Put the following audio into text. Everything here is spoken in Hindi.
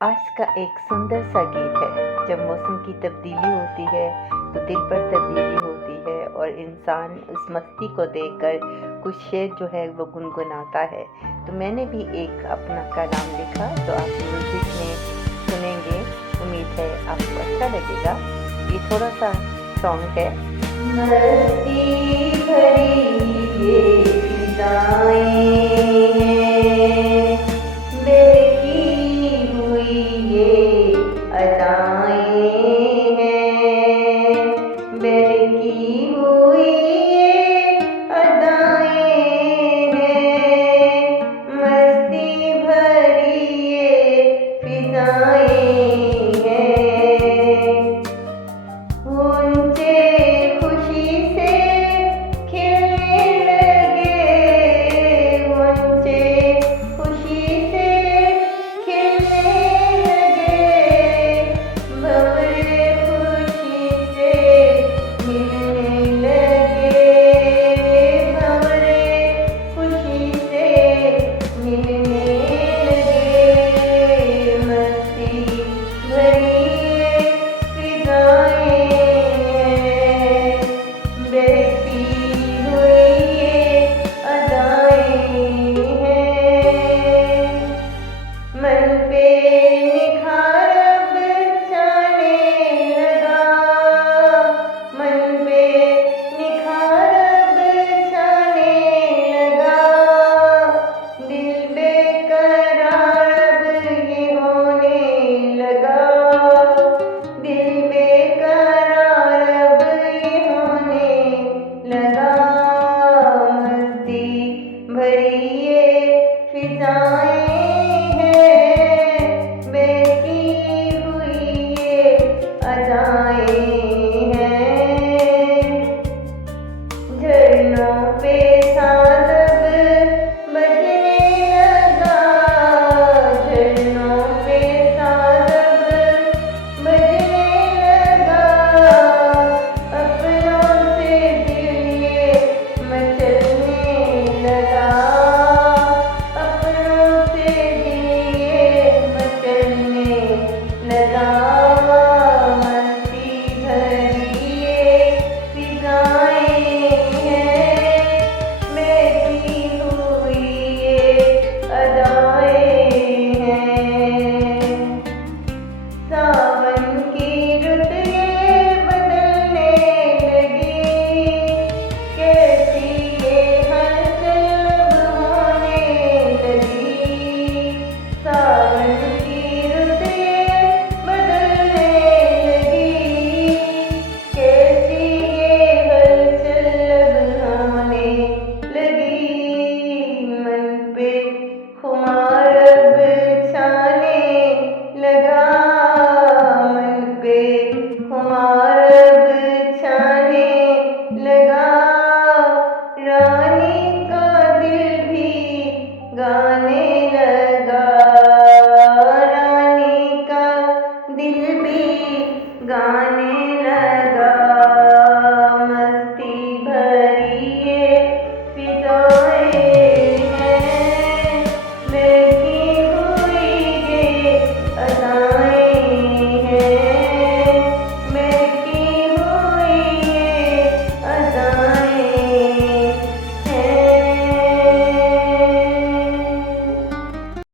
आज का एक सुंदर सा गीत है। जब मौसम की तब्दीली होती है तो दिल पर तब्दीली होती है और इंसान उस मस्ती को देखकर कुछ शेर जो है वो गुनगुनाता है। तो मैंने भी एक अपना कलाम लिखा जो आप म्यूजिक में सुनेंगे। उम्मीद है आपको अच्छा लगेगा। ये थोड़ा सा सॉन्ग है। मस्ती भरी ये फिजाएं हैं, बहकी हुई ये अदाएं हैं, बहकी हुई ये अदाएं हैं, मस्ती भरी ये फिजाएं हैं। ऊंचे खुशी से खिलने लगे, ऊंचे खुशी से खिलने लगे, भंवरे खुशी से मिलने लगे, भंवरे खुशी से मिलने लगे, मस्ती भरी ये फिजाएं हैं, बहती हुई ये अदाएं हैं, मन पे